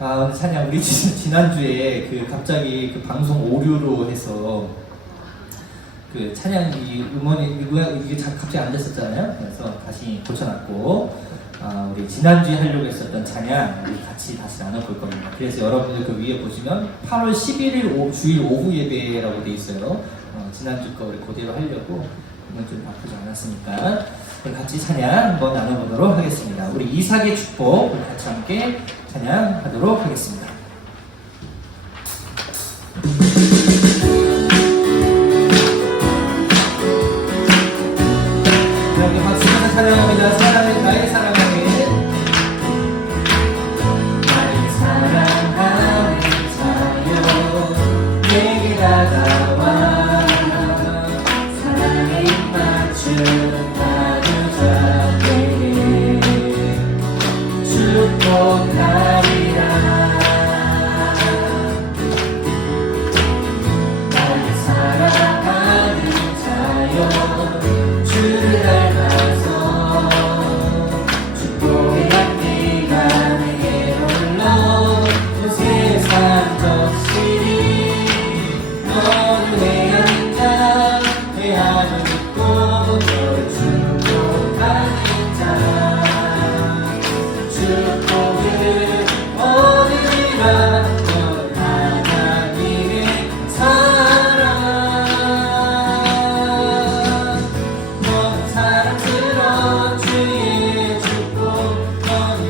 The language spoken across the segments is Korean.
오늘 찬양 우리 지난주에 갑자기 방송 오류로 해서 찬양이 음원이 이게 갑자기 안 됐었잖아요. 그래서 다시 고쳐놨고 우리 지난주에 하려고 했었던 찬양 우리 같이 다시 나눠볼 겁니다. 그래서 여러분들 위에 보시면 8월 11일 주일 오후 예배라고 돼 있어요. 지난주 거 우리 그대로 하려고 이건 좀 바쁘지 않았으니까 같이 찬양 한번 나눠보도록 하겠습니다. 우리 이삭의 축복 우리 같이 함께 찬양하도록 하겠습니다. 여러분 박수로 찬양합니다. 사랑해 나의 사랑하는 나의 사랑하는 자여 내게 다가와 사랑에 맞춘 축복하리라. 나를 사랑하는 자여 주를 닮아서 축복의 향기가 내게 흘러 온 세상 적시리 너를 위한 자 내 안을 믿고 너를 축복하는 자 축복을 얻으리라. 넌 하나님의 사랑 넌 사랑스러운 주의 축복 넌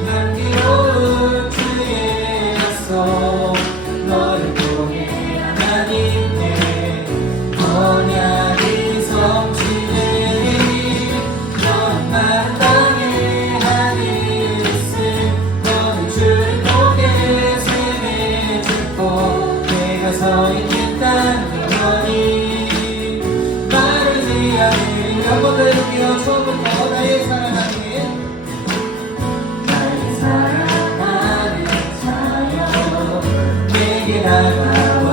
향기로운 주의 약속 너를 통해 하나님의 언약이 성취되리. 넌 마른 땅에 하늘 서 있는 땅 영원히 마르지 않는 한번 더 해볼게요. 처음부터 나의 사랑하는 자여 내게 다가와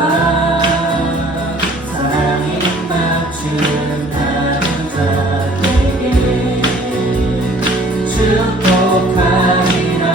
사랑에 맞추는 다른 자에게 축복하리라.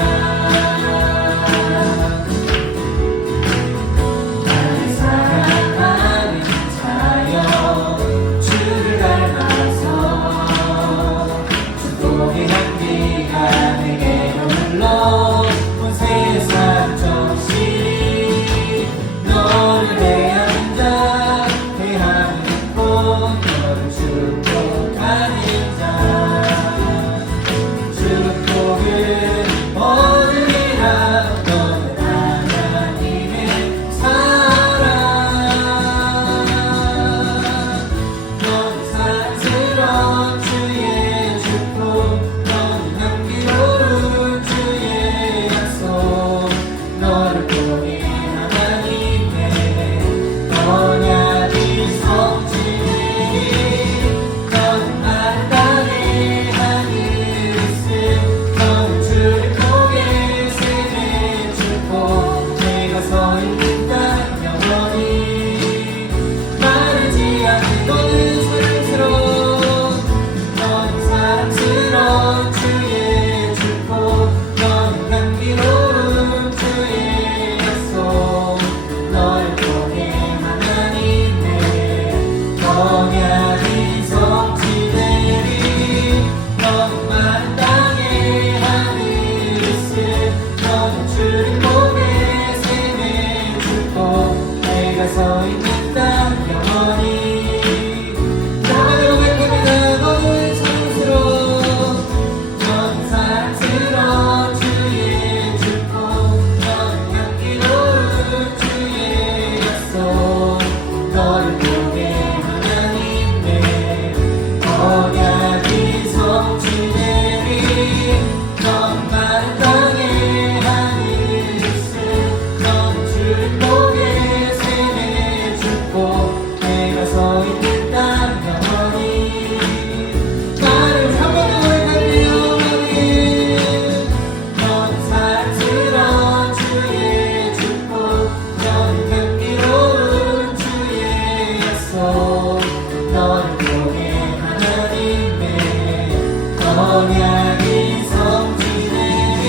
언약이 성취되리.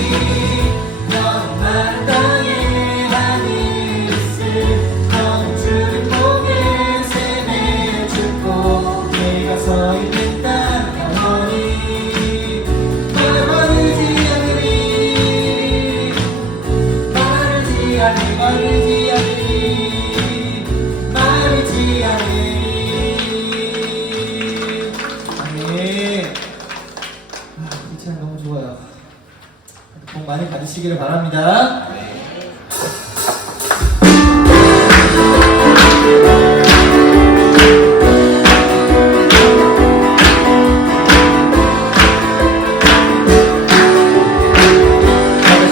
넌 마른 땅에 복 많이 받으시기를 바랍니다.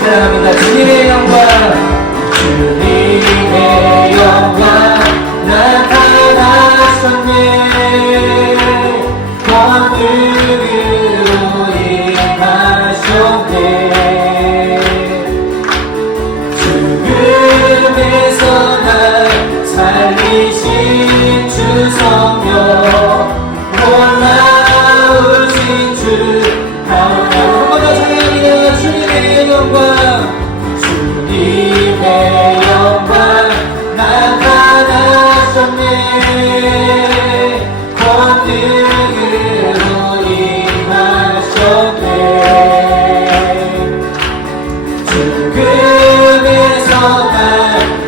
사랑합니다. 주님의 영광, 주님의 영광 나타나셨네. 권능으로 임하셨네. 죽음에서 날 살리신 주 성령, 놀라우신 주 하나님. 한번 더 찬양합니다. 주님의 영광, 주님의 영광 나타나셨네. 권능으로 임하셨네. 죽음에서 날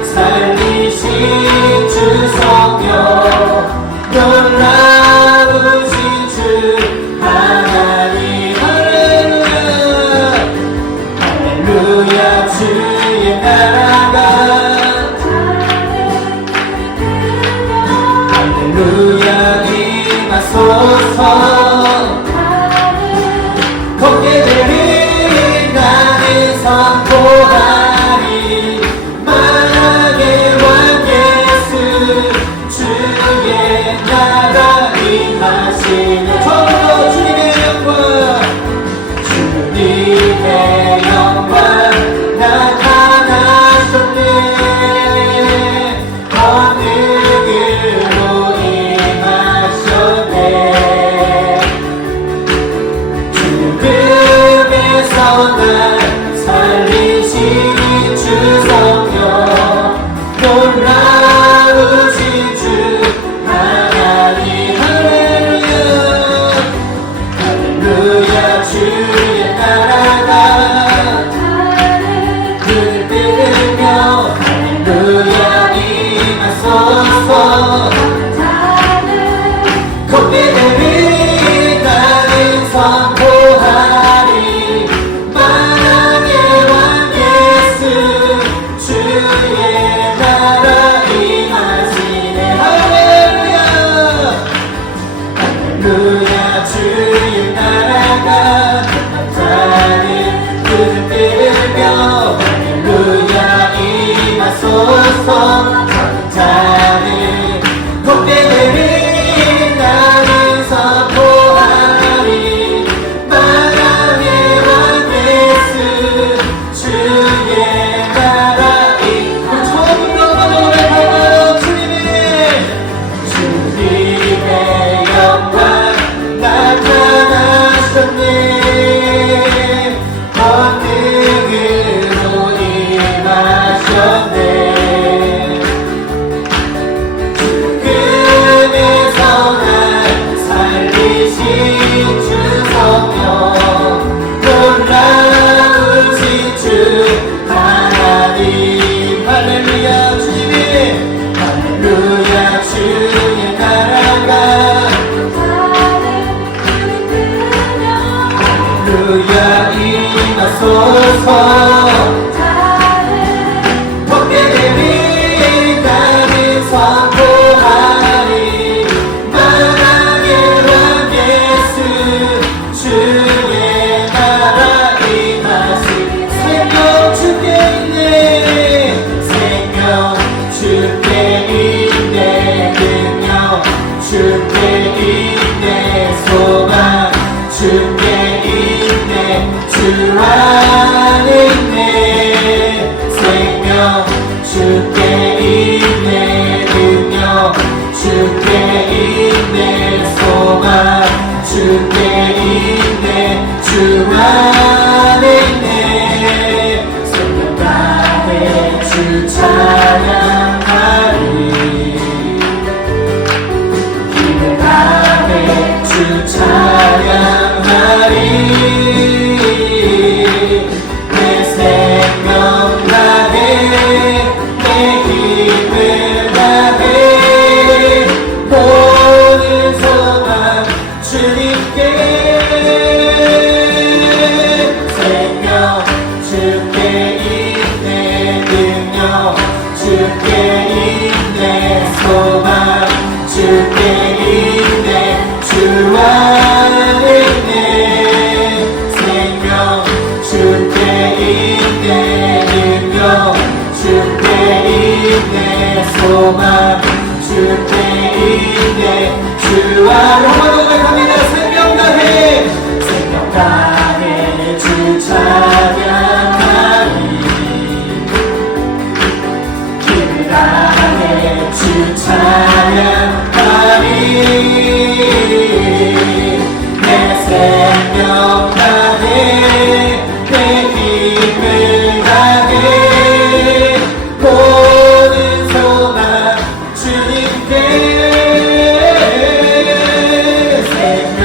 살리신 주 성령, 놀라우신 주 하나님. 할렐루야, 주의 나라가 할렐루야 임하소서. 걷게 되리 나는 선포하리. 만왕의 왕 예수, 주의 나라 임하시네. 처음부터 주님의 영광, 주님의 영광 나타나셨네. 권능으로 임하셨네. 죽음에서 날 살리신 주 성령, 놀라우신 주 하나님. 할렐루야, 할렐루야, 주의 나라가 들뜨며 할렐루야 임하소서. 걷게 되리 나는 선포하리. 만왕의 왕 예수, 주의 나라 임하시네. 할렐루야, 할렐루야, 주의 나라가 나타는 들뜨며 할렐루야 임하소서. 나타는 걷게 되리 나는 선포하리. 만왕의 왕 예수, 주의 나라 처음부터 노래하여 주님의 영광 나타나셨네. 권능으로 임하셨네. 죽음에서 날 살리신 주 성령, 놀라우신 주 하나님. 할렐루야, 주님의 할렐루야, 주의 나라가 할렐루야 임하소서. 걷게 되리 나는 선포하리. 만왕의 왕 예수, 주의 나라 임하시네. 생명 주께 있네. 생명 주께 있네. 능력 주께 있네. 소망 주께 있네. 주 안에 있네. 생명 주께 있네. 능력 주께 있네. 소망 주께 있네. 주 안에 있네. 생명 다해 주 찬양하리. 힘을 다해 주 찬양하리. 내 생명 다해 내 힘을 다해 모든 소망 주님께. 생명 소망 주께 있네. 주와 한번 고백합니다. 생명 다해 생명 다해 주 찬양하리. 힘을 다해 주 찬양하리. 내 생명 다해 내 힘을 다해 모든 소망 주님께. 생명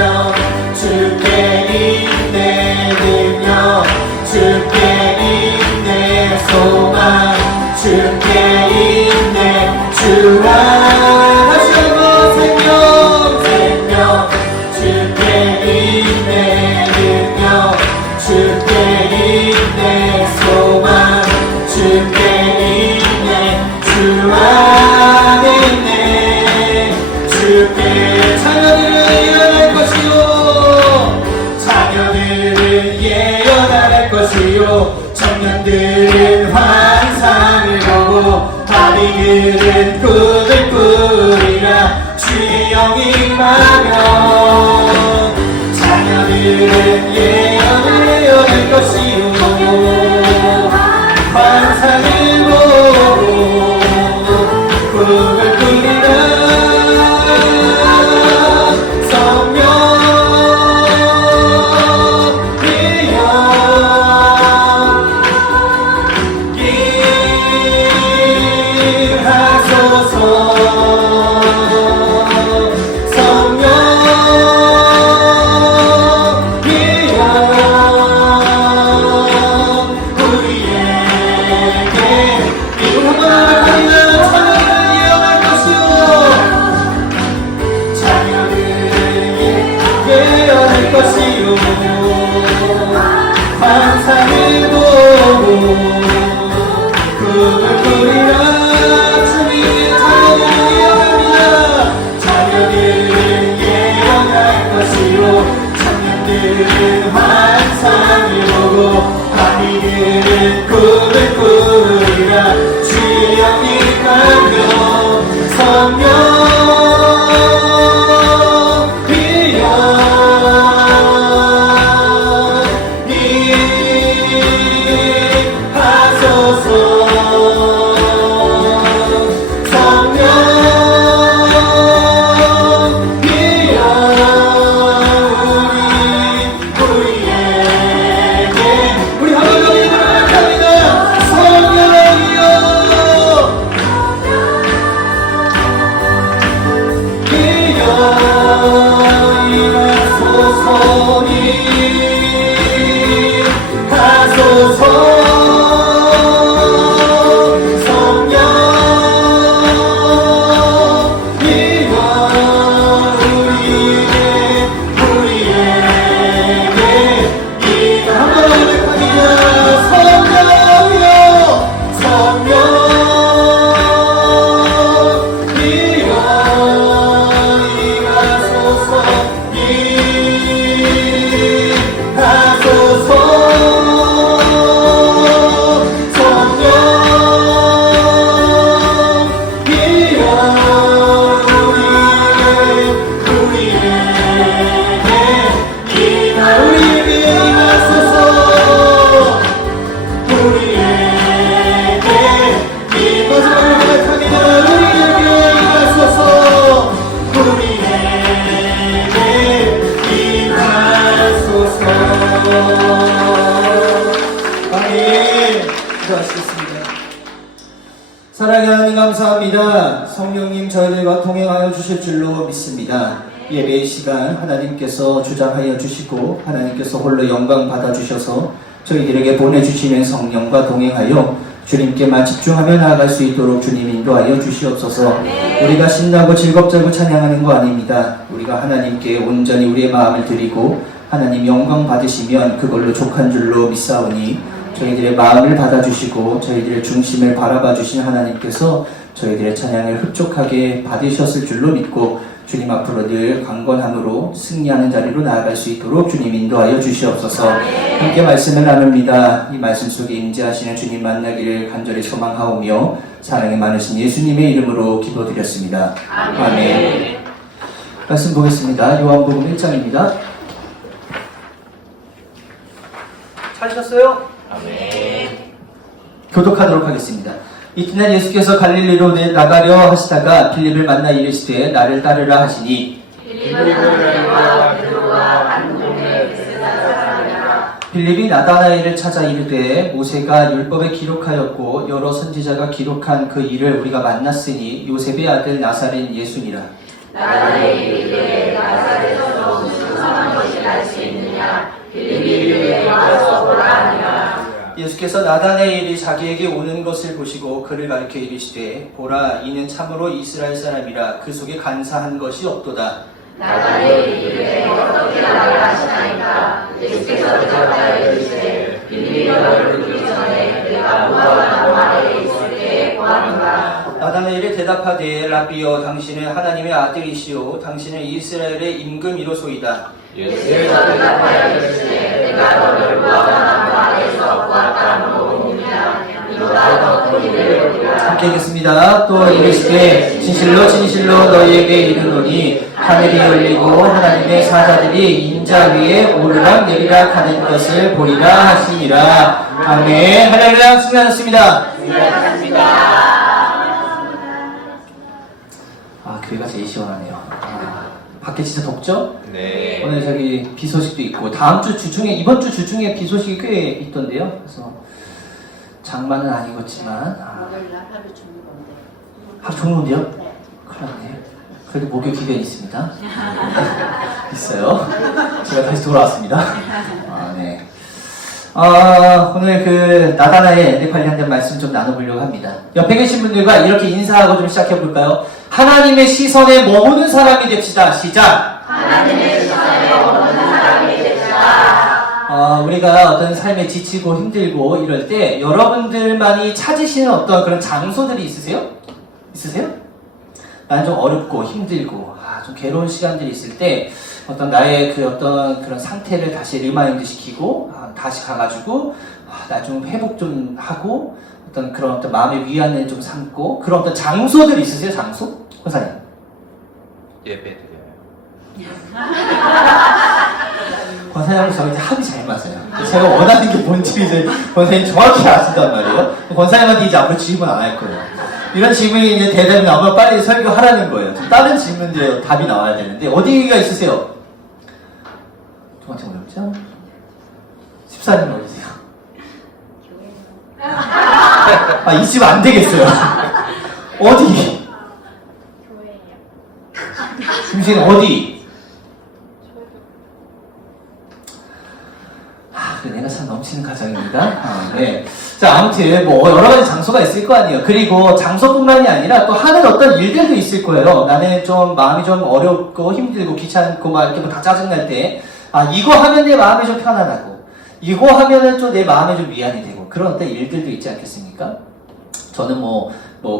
주께 있네. 능력 주께 있네. 소망 주께 있네. 주와 다시 한번 생명 주께 있네. 능력 주께 있네. 소망 주께 있네. 주 안에 있네. 주께 자녀들을 예언할 것이요. 자녀들은 예언할 것이요. 청년들은 환상을 보고 아이들은 꿈을 꾸리라. 주의 영이 임하면 자녀들은 예언할 것이요. 환상을 보고 꿈을 꾸리라. 성령 환상을 보고 꿈을 꾸리라. 주님의 자녀들은 예언합니다. 자녀들은 예언할 것이요. 청년들은 환상을 보고 아이들은 꿈을 꾸리라. 주의 영이 가며 성령 사랑하는 하나님 감사합니다. 성령님 저희들과 동행하여 주실 줄로 믿습니다. 예배의 시간 하나님께서 주장하여 주시고 하나님께서 홀로 영광 받아주셔서 저희들에게 보내주시는 성령과 동행하여 주님께만 집중하며 나아갈 수 있도록 주님 인도하여 주시옵소서. 우리가 신나고 즐겁자고 찬양하는 거 아닙니다. 우리가 하나님께 온전히 우리의 마음을 드리고 하나님 영광 받으시면 그걸로 족한 줄로 믿사오니 저희들의 마음을 받아주시고 저희들의 중심을 바라봐 주신 하나님께서 저희들의 찬양을 흡족하게 받으셨을 줄로 믿고 주님 앞으로 늘 강건함으로 승리하는 자리로 나아갈 수 있도록 주님 인도하여 주시옵소서. 함께 말씀을 나눕니다. 이 말씀 속에 임재하시는 주님 만나기를 간절히 소망하오며 사랑이 많으신 예수님의 이름으로 기도드렸습니다. 아멘. 말씀 보겠습니다. 요한복음 1장입니다. 찾으셨어요? 아멘. 교독하도록 하겠습니다. 이튿날 예수께서 갈릴리로 나가려 하시다가 빌립을 만나 이르시되 나를 따르라 하시니 빌립이 나다나엘을 찾아 이르되 모세가 율법에 기록하였고 여러 선지자가 기록한 그 일을 우리가 만났으니 요셉의 아들 나사렛 예수니라. 나다나엘이 이르되 나사렛에서 무슨 선한 것이 날 수 있느냐. 빌립이 이르되 와서 보라 하니라. 예수께서 나다나엘이 자기에게 오는 것을 보시고 그를 가리켜 이르시되 보라 이는 참으로 이스라엘 사람이라 그 속에 간사한 것이 없도다. 나다나엘이 이르되 어떻게 나를 아시나이까. 예수께서 대답하여 이르시되 빌립이 너를 부르기 전에 내가 무화과 아래에 있을 때에 보았노라. 나다나엘이 대답하되 라비여 당신은 하나님의 아들이시오 당신은 이스라엘의 임금이로소이다. 예수께서 대답하여 이르시되 내가 너를 무화과 아래에서 보았다는 함께 읽겠습니다. 또 이르시되 진실로 진실로 너희에게 이르노니 하늘이 열리고 하나님의 사자들이 인자 위에 오르락 내리락 하는 것을 보리라 하시니라. 아멘. 할렐루야. 승리하셨습니다. 교회가 제일 시원하네요. 밖에 진짜 덥죠? 네. 오늘 저기 비 소식도 있고 다음 주 주중에 이번 주 주중에 비 소식이 꽤 있던데요. 그래서 장마는 아니겠지만 목요일날 하루 종일 온대. 하루 종일 온대요? 네. 큰일 났네. 그래도 목요 기변이 있습니다. 있어요. 제가 다시 돌아왔습니다. 네. 오늘 그 나다나엘 관련된 말씀 좀 나눠보려고 합니다. 옆에 계신 분들과 이렇게 인사하고 좀 시작해 볼까요? 하나님의 시선에 머무는 사람이 됩시다. 시작. 하나님의 시선에 머무는 사람이 됩시다. 우리가 어떤 삶에 지치고 힘들고 이럴 때 여러분들만이 찾으시는 어떤 그런 장소들이 있으세요? 있으세요? 나는 좀 어렵고 힘들고 좀 괴로운 시간들이 있을 때 어떤 나의 그 어떤 그런 상태를 다시 리마인드 시키고 다시 가가지고 나 좀 회복 좀 하고 어떤 그런 어떤 마음의 위안을 좀 삼고 그런 어떤 장소들이 있으세요? 장소? 권사님. 예배 드려요. 권사님하고 저랑 이제 합이 잘 맞아요. 제가 원하는 게 뭔지 이제 권사님 정확히 아신단 말이에요. 권사님한테 이제 아무리 질문 안 할 거예요. 이런 질문이 이제 대답이 나오면 빨리 설교하라는 거예요. 다른 질문들에 답이 나와야 되는데 어디가 있으세요? 저한테 어렵죠? 14님 어디세요? 있으면 안 되겠어요. 어디? 김신 어디? 내가 참 넘치는 가정입니다. 네. 자, 아무튼 뭐 여러 가지 장소가 있을 거 아니에요. 그리고 장소뿐만이 아니라 또 하는 어떤 일들도 있을 거예요. 나는 좀 마음이 좀 어렵고 힘들고 귀찮고 막 이렇게 뭐 다 짜증날 때 이거 하면 내 마음이 좀 편안하고 이거 하면은 좀 내 마음이 좀 위안이 되고 그런 어떤 일들도 있지 않겠습니까? 저는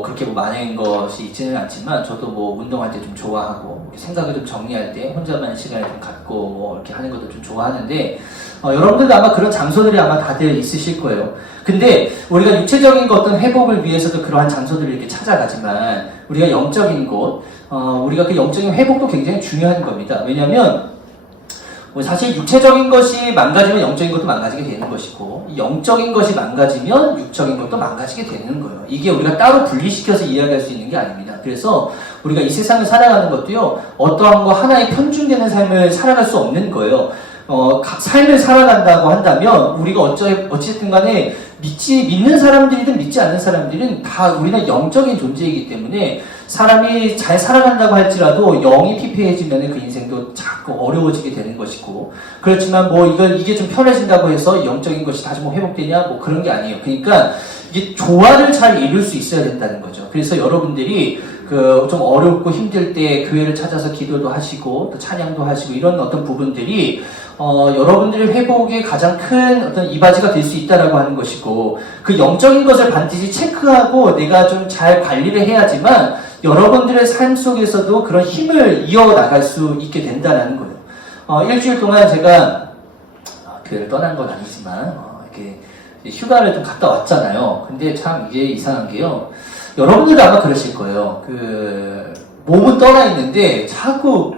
그렇게 많은 것이 있지는 않지만 저도 운동할 때 좀 좋아하고 생각을 좀 정리할 때 혼자만의 시간을 좀 갖고 이렇게 하는 것도 좀 좋아하는데 여러분들도 아마 그런 장소들이 아마 다들 있으실 거예요. 근데 우리가 육체적인 어떤 회복을 위해서도 그러한 장소들을 이렇게 찾아가지만 우리가 영적인 곳, 우리가 그 영적인 회복도 굉장히 중요한 겁니다. 왜냐하면 사실 육체적인 것이 망가지면 영적인 것도 망가지게 되는 것이고 영적인 것이 망가지면 육적인 것도 망가지게 되는 거예요. 이게 우리가 따로 분리시켜서 이해할 수 있는 게 아닙니다. 그래서 우리가 이 세상을 살아가는 것도요 어떠한 거 하나에 편중되는 삶을 살아갈 수 없는 거예요. 삶을 살아간다고 한다면 우리가 어쨌든 간에 믿는 사람들이든 믿지 않는 사람들은 다 우리는 영적인 존재이기 때문에 사람이 잘 살아간다고 할지라도 영이 피폐해지면 그 인생도 자꾸 어려워지게 되는 것이고 그렇지만 이게 좀 편해진다고 해서 영적인 것이 다시 회복되냐 그런 게 아니에요. 그러니까 이게 조화를 잘 이룰 수 있어야 된다는 거죠. 그래서 여러분들이 좀 어렵고 힘들 때 교회를 찾아서 기도도 하시고 또 찬양도 하시고 이런 어떤 부분들이 여러분들의 회복에 가장 큰 어떤 이바지가 될 수 있다라고 하는 것이고 그 영적인 것을 반드시 체크하고 내가 좀 잘 관리를 해야지만 여러분들의 삶 속에서도 그런 힘을 이어나갈 수 있게 된다는 거예요. 일주일 동안 제가 교회를 떠난 건 아니지만 이렇게 휴가를 좀 갔다 왔잖아요. 근데 참 이게 이상한 게요. 여러분들도 아마 그러실 거예요. 몸은 떠나 있는데 자꾸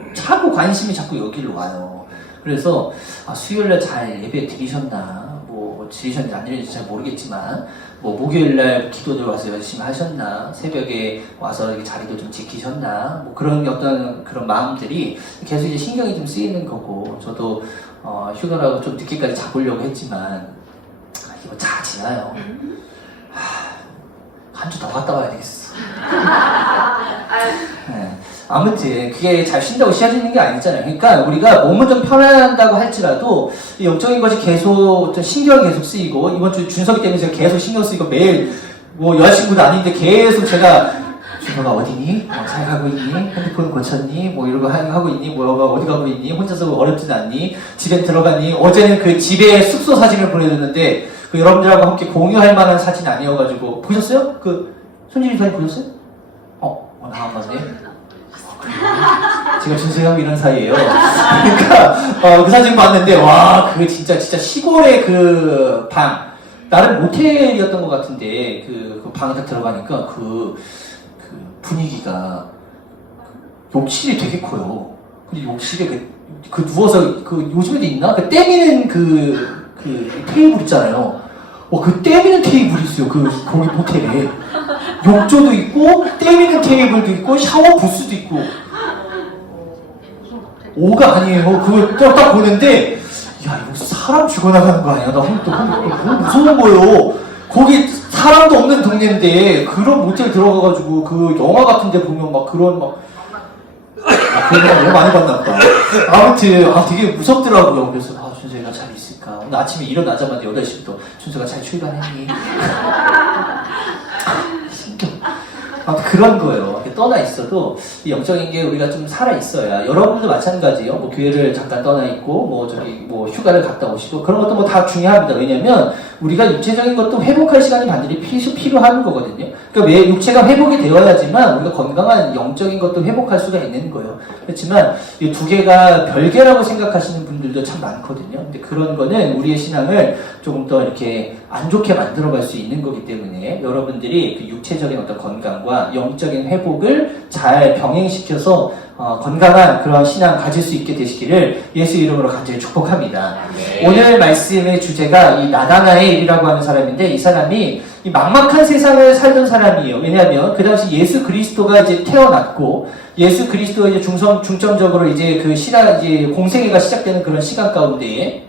관심이 자꾸 여기로 와요. 그래서 수요일날 잘 예배 드리셨나, 뭐 드리셨는지 안 드리는지 잘 모르겠지만, 뭐 목요일날 기도들 와서 열심히 하셨나, 새벽에 와서 이렇게 자리도 좀 지키셨나, 뭐 그런 어떤 그런 마음들이 계속 이제 신경이 좀 쓰이는 거고, 저도 휴가라고 좀 늦게까지 자보려고 했지만 이거 다 지나요. 한 주 더 갔다 와야 되겠어. 네. 아무튼 그게 잘 쉰다고 쉬어지는 게 아니잖아요. 그러니까 우리가 몸은 좀 편안하다고 할지라도 영적인 것이 계속 좀 신경이 계속 쓰이고, 이번 주 준석이 때문에 제가 계속 신경 쓰이고, 매일 뭐 여자친구도 아닌데 계속 제가 준석아 어디니? 잘 가고 있니? 핸드폰 고쳤니? 뭐 이러고 하고 있니? 뭐가 어디 가고 있니? 혼자서 어렵진 않니? 집에 들어갔니? 어제는 그 집에 숙소 사진을 보내줬는데 여러분들하고 함께 공유할 만한 사진 아니어가지고 보셨어요? 손진이 사진 보셨어요? 나 안 봤네. 제가 준수형 이런 사이예요. 그러니까 그 사진 봤는데 와, 그게 진짜 시골의 그 방, 나름 모텔이었던 것 같은데 그 방에 딱 들어가니까 그 분위기가 욕실이 되게 커요. 근데 욕실에 그 누워서 요즘에도 있나? 때미는 그 테이블 있잖아요. 그 때미는 테이블이 있어요. 거기 모텔에. 욕조도 있고, 때미는 테이블도 있고, 샤워 부스도 있고. 5가 아니에요. 그걸 딱 보는데, 야, 이거 사람 죽어나가는 거 아니야? 나 무서운 거예요. 거기 사람도 없는 동네인데, 그런 모텔 들어가가지고, 그 영화 같은 데 보면 그런 그런 거 너무 많이 봤나 보다. 아무튼, 되게 무섭더라고요. 그래서, 준서이가 잘 있을까? 오늘 아침에 일어나자마자 8시부터, 준서가 잘 출근했니? 그런 거예요. 이렇게 떠나 있어도 이 영적인 게 우리가 좀 살아 있어야. 여러분도 마찬가지예요. 뭐 교회를 잠깐 떠나 있고, 뭐 휴가를 갔다 오시고, 그런 것도 다 중요합니다. 왜냐면 우리가 육체적인 것도 회복할 시간이 반드시 필요한 거거든요. 그러니까 왜 육체가 회복이 되어야지만 우리가 건강한 영적인 것도 회복할 수가 있는 거예요. 그렇지만 이 두 개가 별개라고 생각하시는 분들도 참 많거든요. 근데 그런 거는 우리의 신앙을 조금 더 이렇게 안 좋게 만들어갈 수 있는 거기 때문에 여러분들이 그 육체적인 어떤 건강과 영적인 회복을 잘 병행시켜서 건강한 그런 신앙 가질 수 있게 되시기를 예수 이름으로 간절히 축복합니다. 네. 오늘 말씀의 주제가 이 나다나엘이라고 하는 사람인데, 이 사람이 이 막막한 세상을 살던 사람이에요. 왜냐하면 그 당시 예수 그리스도가 이제 태어났고, 예수 그리스도가 이제 중점적으로 이제 그 신앙 이제 공생애가 시작되는 그런 시간 가운데에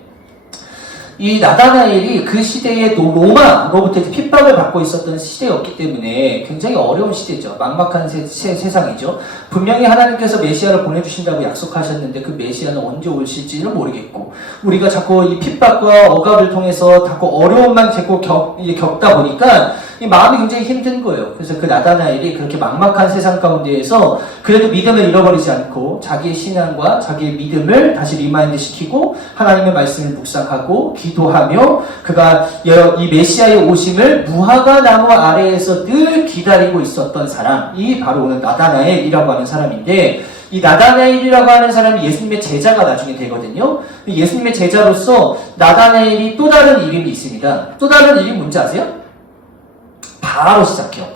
이 나다나엘이 그 시대의 로마로부터 핍박을 받고 있었던 시대였기 때문에 굉장히 어려운 시대죠. 막막한 세상이죠. 분명히 하나님께서 메시아를 보내주신다고 약속하셨는데 그 메시아는 언제 오실지는 모르겠고, 우리가 자꾸 이 핍박과 억압을 통해서 자꾸 어려움만 자꾸 겪다 보니까 이 마음이 굉장히 힘든 거예요. 그래서 그 나다나엘이 그렇게 막막한 세상 가운데에서 그래도 믿음을 잃어버리지 않고 자기의 신앙과 자기의 믿음을 다시 리마인드 시키고 하나님의 말씀을 묵상하고 기도하며 그가 이 메시아의 오심을 무화과 나무 아래에서 늘 기다리고 있었던 사람이 바로 오늘 나다나엘이라고 하는 사람인데, 이 나다나엘이라고 하는 사람이 예수님의 제자가 나중에 되거든요. 예수님의 제자로서 나다나엘이 또 다른 이름이 있습니다. 또 다른 이름이 뭔지 아세요? 바로 시작해요.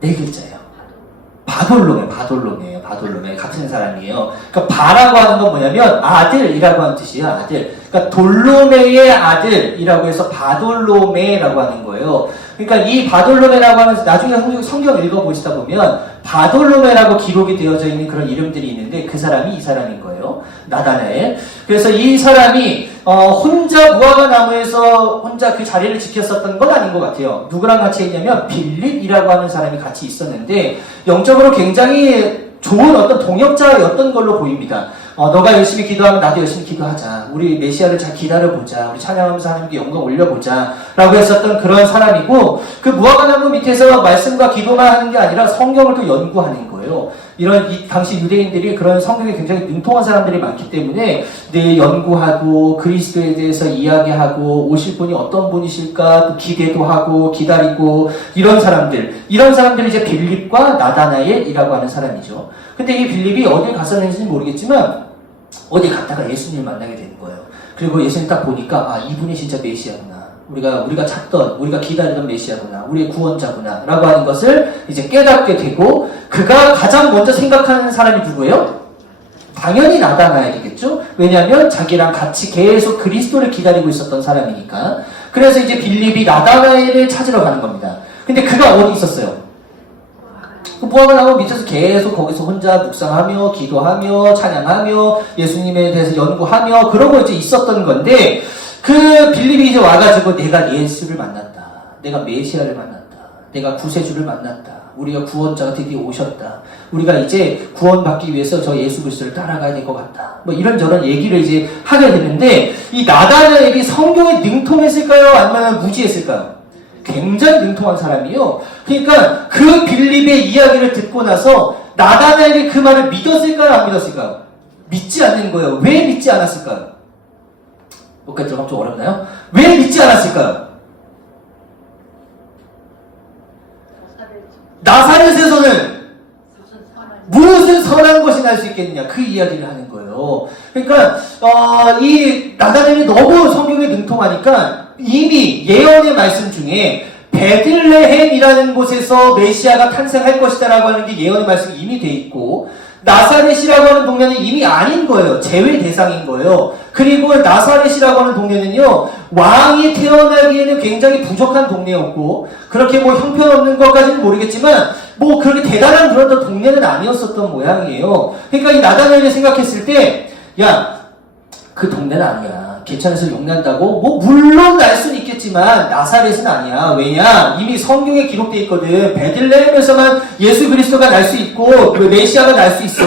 네 글자예요. 바돌로메 같은 사람이에요. 그러니까 바라고 하는 건 뭐냐면 아들이라고 하는 뜻이에요. 아들. 그러니까 돌로메의 아들이라고 해서 바돌로메라고 하는 거예요. 그러니까 이 바돌로메라고 하는, 나중에 성경 읽어보시다 보면 바돌로메라고 기록이 되어져 있는 그런 이름들이 있는데 그 사람이 이 사람인 거예요. 나다나엘. 그래서 이 사람이 혼자 무화과 나무에서 혼자 그 자리를 지켰었던 건 아닌 것 같아요. 누구랑 같이 있냐면 빌립이라고 하는 사람이 같이 있었는데 영적으로 굉장히 좋은 어떤 동역자였던 걸로 보입니다. 너가 열심히 기도하면 나도 열심히 기도하자. 우리 메시아를 잘 기다려보자. 우리 찬양하면서 하나님께 영광 올려보자. 라고 했었던 그런 사람이고, 그 무화과나무 밑에서 말씀과 기도만 하는 게 아니라 성경을 또 연구하는 거예요. 이런 이 당시 유대인들이 그런 성경에 굉장히 능통한 사람들이 많기 때문에 연구하고 그리스도에 대해서 이야기하고 오실 분이 어떤 분이실까 또 기대도 하고 기다리고 이런 사람들이 이제 빌립과 나다나엘이라고 하는 사람이죠. 근데 이 빌립이 어딜 갔었는지는 모르겠지만 어디 갔다가 예수님을 만나게 되는 거예요. 그리고 예수님 딱 보니까 아 이분이 진짜 메시아구나. 우리가 찾던, 우리가 기다리던 메시아구나, 우리의 구원자구나, 라고 하는 것을 이제 깨닫게 되고, 그가 가장 먼저 생각하는 사람이 누구예요? 당연히 나다나엘이겠죠? 왜냐하면 자기랑 같이 계속 그리스도를 기다리고 있었던 사람이니까. 그래서 이제 빌립이 나다나엘을 찾으러 가는 겁니다. 근데 그가 어디 있었어요? 무화과 나무 밑에서 계속 거기서 혼자 묵상하며, 기도하며, 찬양하며, 예수님에 대해서 연구하며, 그러고 이제 있었던 건데, 그 빌립이 이제 와가지고 내가 예수를 만났다. 내가 메시아를 만났다. 내가 구세주를 만났다. 우리가 구원자가 드디어 오셨다. 우리가 이제 구원받기 위해서 저 예수 그리스도를 따라가야 될 것 같다. 뭐 이런저런 얘기를 이제 하게 됐는데 이 나다나엘이 성경에 능통했을까요? 아니면 무지했을까요? 굉장히 능통한 사람이요. 그러니까 그 빌립의 이야기를 듣고 나서 나다나엘이 그 말을 믿었을까요? 안 믿었을까요? 믿지 않는 거예요. 왜 믿지 않았을까요? 여기까지 들어가면 좀 어렵나요? 왜 믿지 않았을까요? 나사렛에서는 무슨 선한 것이 날 수 있겠느냐 그 이야기를 하는 거예요. 그러니까 이 나다나엘이 너무 성경에 능통하니까 이미 예언의 말씀 중에 베들레헴이라는 곳에서 메시아가 탄생할 것이다라고 하는 게 예언의 말씀이 이미 돼 있고 나사렛이라고 하는 동네는 이미 아닌 거예요. 제외 대상인 거예요. 그리고 나사렛이라고 하는 동네는요, 왕이 태어나기에는 굉장히 부족한 동네였고, 그렇게 뭐 형편없는 것까지는 모르겠지만, 뭐 그렇게 대단한 그런 동네는 아니었었던 모양이에요. 그러니까 이 나다나엘이 생각했을 때, 야, 그 동네는 아니야. 괜찮아서 용난다고? 뭐 물론 날 수는 있겠지만 나사렛은 아니야. 왜냐? 이미 성경에 기록되어 있거든. 베들레헴에서만 예수 그리스도가 날 수 있고 메시아가 날 수 있어.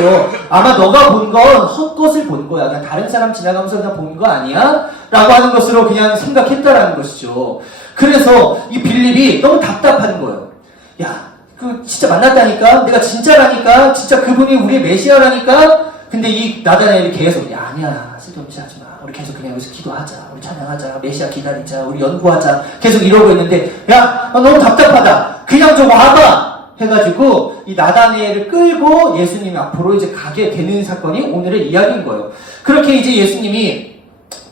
아마 너가 본 건 헛것을 본 거야. 그냥 다른 사람 지나가면서 그냥 본 거 아니야? 라고 하는 것으로 그냥 생각했다라는 것이죠. 그래서 이 빌립이 너무 답답한 거예요. 야, 그 진짜 만났다니까? 내가 진짜라니까? 진짜 그분이 우리의 메시아라니까? 근데 이 나다나엘이 계속 야, 아니야. 쓸데없이 하지 마. 우리 계속 그냥 여기서 기도하자. 우리 찬양하자. 메시아 기다리자. 우리 연구하자. 계속 이러고 있는데 야, 너무 답답하다. 그냥 좀 와봐. 해가지고 이 나다나엘을 끌고 예수님 앞으로 이제 가게 되는 사건이 오늘의 이야기인 거예요. 그렇게 이제 예수님이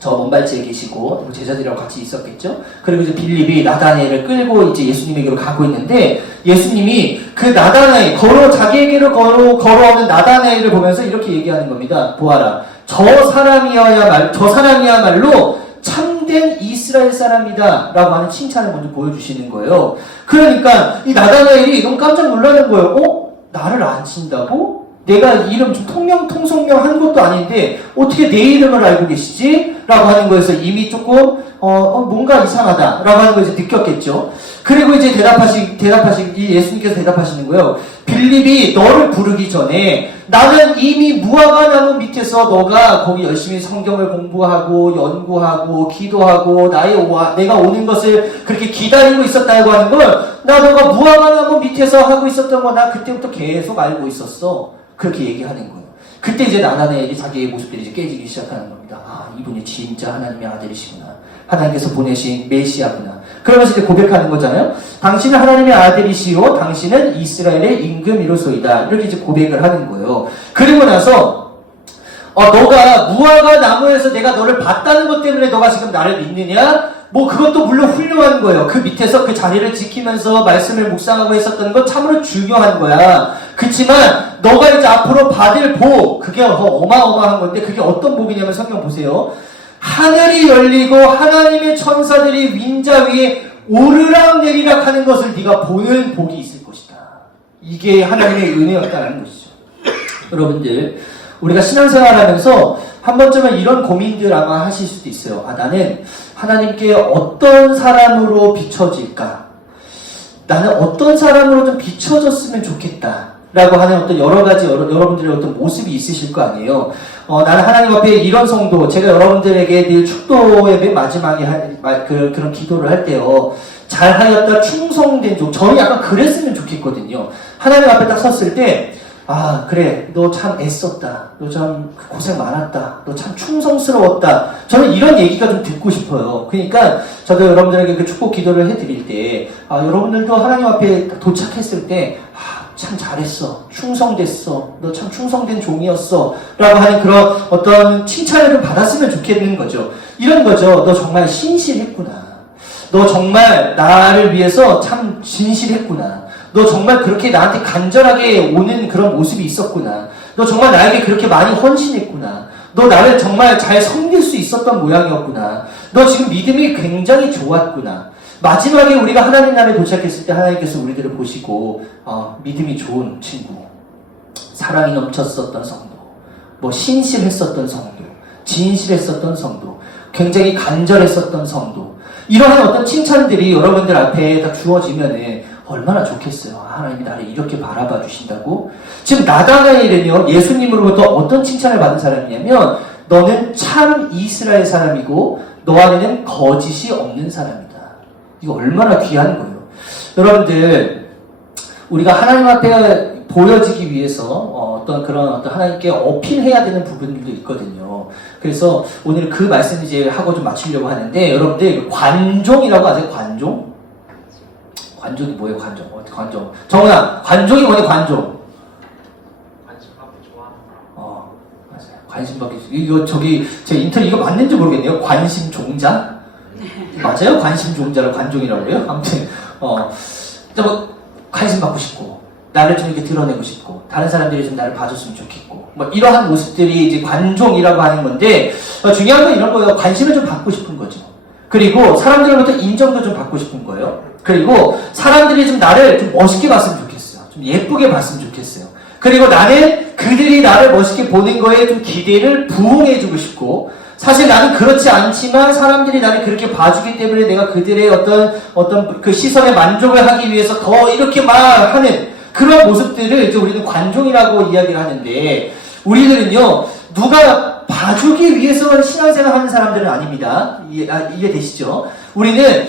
저 먼발치에 계시고 제자들이랑 같이 있었겠죠. 그리고 이제 빌립이 나다나엘을 끌고 이제 예수님에게로 가고 있는데 예수님이 그 나다나엘 자기에게로 걸어오는 나다나엘을 보면서 이렇게 얘기하는 겁니다. 보아라, 저 사람이야말로 참된 이스라엘 사람이다 라고 하는 칭찬을 먼저 보여주시는 거예요. 그러니까 이 나다나엘이 너무 깜짝 놀라는 거예요. 나를 안 친다고? 내가 이름 좀 통성명한 것도 아닌데 어떻게 내 이름을 알고 계시지? 라고 하는 거에서 이미 조금 뭔가 이상하다 라고 하는 걸 이제 느꼈겠죠. 그리고 이제 예수님께서 대답하시는 거예요. 빌립이 너를 부르기 전에 나는 이미 무화과 나무 밑에서 너가 거기 열심히 성경을 공부하고 연구하고 기도하고 내가 오는 것을 그렇게 기다리고 있었다고 하는 걸 너가 무화과 나무 밑에서 하고 있었던 거 나 그때부터 계속 알고 있었어. 그렇게 얘기하는 거예요. 그때 이제 나다나엘이 자기의 모습들이 이제 깨지기 시작하는 겁니다. 아, 이분이 진짜 하나님의 아들이시구나. 하나님께서 보내신 메시아구나. 그러면서 이제 고백하는 거잖아요. 당신은 하나님의 아들이시오. 당신은 이스라엘의 임금이로소이다. 이렇게 이제 고백을 하는 거예요. 그리고 나서 너가 무화과 나무에서 내가 너를 봤다는 것 때문에 너가 지금 나를 믿느냐? 뭐 그것도 물론 훌륭한 거예요. 그 밑에서 그 자리를 지키면서 말씀을 묵상하고 있었던 건 참으로 중요한 거야. 그치만 너가 이제 앞으로 받을 복, 그게 어마어마한 건데 그게 어떤 복이냐면 성경 보세요. 하늘이 열리고 하나님의 천사들이 윈자 위에 오르락 내리락 하는 것을 네가 보는 복이 있을 것이다. 이게 하나님의 은혜였다는 것이죠. 여러분들, 우리가 신앙생활하면서 한 번쯤은 이런 고민들 아마 하실 수도 있어요. 나는 하나님께 어떤 사람으로 비춰질까? 나는 어떤 사람으로 좀 비춰졌으면 좋겠다. 라고 하는 어떤 여러 가지 여러분들의 어떤 모습이 있으실 거 아니에요. 나는 하나님 앞에 이런 성도, 제가 여러분들에게 늘 축도의 맨 마지막에 그런 기도를 할 때요. 잘하였다 충성된 종. 저는 약간 그랬으면 좋겠거든요. 하나님 앞에 딱 섰을 때, 아, 그래. 너 참 애썼다. 너 참 고생 많았다. 너 참 충성스러웠다. 저는 이런 얘기가 좀 듣고 싶어요. 그러니까 저도 여러분들에게 그 축복 기도를 해드릴 때, 여러분들도 하나님 앞에 도착했을 때, 참 잘했어. 충성됐어. 너 참 충성된 종이었어. 라고 하는 그런 어떤 칭찬을 좀 받았으면 좋겠는 거죠. 이런 거죠. 너 정말 신실했구나. 너 정말 나를 위해서 참 진실했구나. 너 정말 그렇게 나한테 간절하게 오는 그런 모습이 있었구나. 너 정말 나에게 그렇게 많이 헌신했구나. 너 나를 정말 잘 섬길 수 있었던 모양이었구나. 너 지금 믿음이 굉장히 좋았구나. 마지막에 우리가 하나님 나라에 도착했을 때 하나님께서 우리들을 보시고 믿음이 좋은 친구, 사랑이 넘쳤었던 성도, 뭐 신실했었던 성도, 진실했었던 성도, 굉장히 간절했었던 성도, 이러한 어떤 칭찬들이 여러분들 앞에 다 주어지면은 얼마나 좋겠어요. 하나님이 나를 이렇게 바라봐 주신다고. 지금 나다나엘은요, 예수님으로부터 어떤 칭찬을 받은 사람이냐면, 너는 참 이스라엘 사람이고 너 안에는 거짓이 없는 사람이다. 이거 얼마나 귀한 거예요. 여러분들, 우리가 하나님 앞에 보여지기 위해서 어떤 하나님께 어필해야 되는 부분들도 있거든요. 그래서 오늘 그 말씀 이제 하고 좀 마치려고 하는데, 여러분들 관종이라고 아세요? 관종? 관종이 뭐예요? 관종. 정훈아, 관종이 뭐예요? 관종. 관심 받고 좋아하는 맞아요. 관심 받기. 이거 제 인터넷 이거 맞는지 모르겠네요. 관심 종자? 맞아요? 관심 종자를 관종이라고요? 아무튼, 관심 받고 싶고, 나를 좀 이렇게 드러내고 싶고, 다른 사람들이 좀 나를 봐줬으면 좋겠고, 뭐, 이러한 모습들이 이제 관종이라고 하는 건데, 중요한 건 이런 거예요. 관심을 좀 받고 싶은 거죠. 그리고 사람들로부터 인정도 좀 받고 싶은 거예요. 그리고 사람들이 좀 나를 좀 멋있게 봤으면 좋겠어요. 좀 예쁘게 봤으면 좋겠어요. 그리고 나는 그들이 나를 멋있게 보는 거에 좀 기대를 부응해주고 싶고, 사실 나는 그렇지 않지만 사람들이 나를 그렇게 봐주기 때문에 내가 그들의 어떤 그 시선에 만족을 하기 위해서 더 이렇게 막 하는 그런 모습들을 이제 우리는 관종이라고 이야기를 하는데, 우리들은요, 누가 봐주기 위해서 신앙생활 하는 사람들은 아닙니다. 이해되시죠? 우리는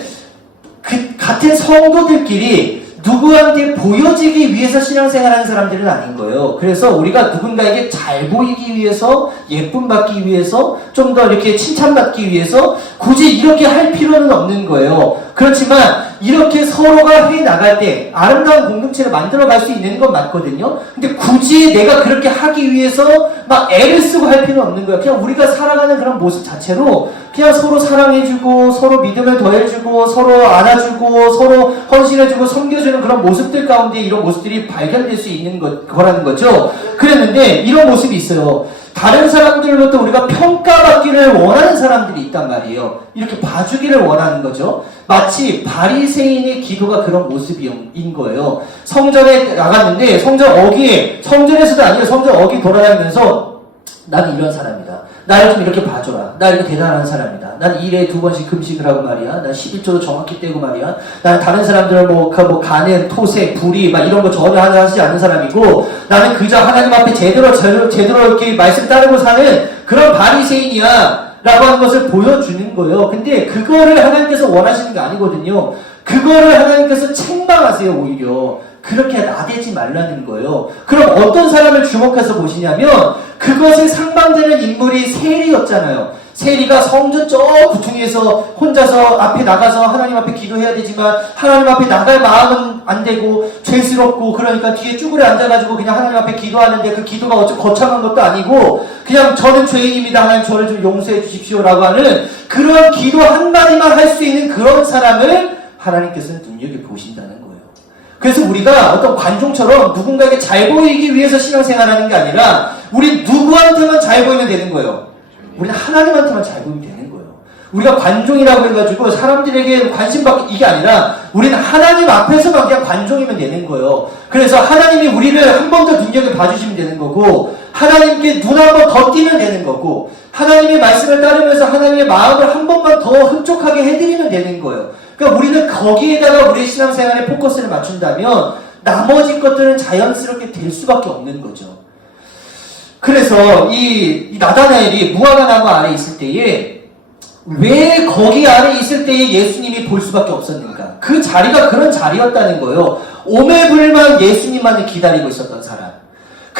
같은 성도들끼리 누구한테 보여지기 위해서 신앙생활하는 사람들은 아닌 거예요. 그래서 우리가 누군가에게 잘 보이기 위해서, 예쁨 받기 위해서, 좀 더 이렇게 칭찬받기 위해서 굳이 이렇게 할 필요는 없는 거예요. 그렇지만 이렇게 서로가 해나갈 때 아름다운 공동체를 만들어갈 수 있는 건 맞거든요. 근데 굳이 내가 그렇게 하기 위해서 막 애를 쓰고 할 필요는 없는 거예요. 그냥 우리가 살아가는 그런 모습 자체로 그냥 서로 사랑해주고, 서로 믿음을 더해주고, 서로 안아주고, 서로 헌신해주고, 섬겨주는 그런 모습들 가운데 이런 모습들이 발견될 수 있는 거라는 거죠. 그랬는데 이런 모습이 있어요. 다른 사람들로부터 우리가 평가받기를 원하는 사람들이 있단 말이에요. 이렇게 봐주기를 원하는 거죠. 마치 바리새인의 기도가 그런 모습인 거예요. 성전에 나갔는데 성전에서도 아니에요. 성전 어귀 돌아다니면서 나는 이런 사람이다. 나를 좀 이렇게 봐줘라. 나 이렇게 대단한 사람이다. 난 1회에 2번씩 금식을 하고 말이야. 난 11조도 정확히 떼고 말이야. 난 다른 사람들은 간은, 토색, 불이, 막 이런 거 전혀 하지 않는 사람이고, 나는 그저 하나님 앞에 제대로 이렇게 말씀 따르고 사는 그런 바리새인이야. 라고 하는 것을 보여주는 거예요. 근데 그거를 하나님께서 원하시는 게 아니거든요. 그거를 하나님께서 책망하세요, 오히려. 그렇게 나대지 말라는 거예요. 그럼 어떤 사람을 주목해서 보시냐면, 그것에 상반되는 인물이 세리였잖아요. 세리가 성전 저 구퉁이에서 혼자서 앞에 나가서 하나님 앞에 기도해야 되지만 하나님 앞에 나갈 마음은 안 되고 죄스럽고, 그러니까 뒤에 쭈그려 앉아가지고 그냥 하나님 앞에 기도하는데 그 기도가 어째 거창한 것도 아니고 그냥 저는 죄인입니다. 하나님 저를 좀 용서해 주십시오라고 하는 그런 기도 한마디만 할 수 있는 그런 사람을 하나님께서는 눈여겨보신다는 거예요. 그래서 우리가 어떤 관종처럼 누군가에게 잘 보이기 위해서 신앙생활하는 게 아니라 우리 누구한테만 잘 보이면 되는 거예요. 우리는 하나님한테만 잘 보이면 되는 거예요. 우리가 관종이라고 해가지고 사람들에게 관심 받기 이게 아니라 우리는 하나님 앞에서만 그냥 관종이면 되는 거예요. 그래서 하나님이 우리를 한 번 더 눈여겨 봐주시면 되는 거고, 하나님께 눈 한 번 더 띄면 되는 거고, 하나님의 말씀을 따르면서 하나님의 마음을 한 번만 더 흡족하게 해드리면 되는 거예요. 그러니까 우리는 거기에다가 우리의 신앙생활에 포커스를 맞춘다면 나머지 것들은 자연스럽게 될 수밖에 없는 거죠. 그래서 이 나다나엘이 무화과 나무 아래 있을 때에 왜 거기 아래 있을 때에 예수님이 볼 수밖에 없었는가? 그 자리가 그런 자리였다는 거예요. 오매불만 예수님만을 기다리고 있었던 사람.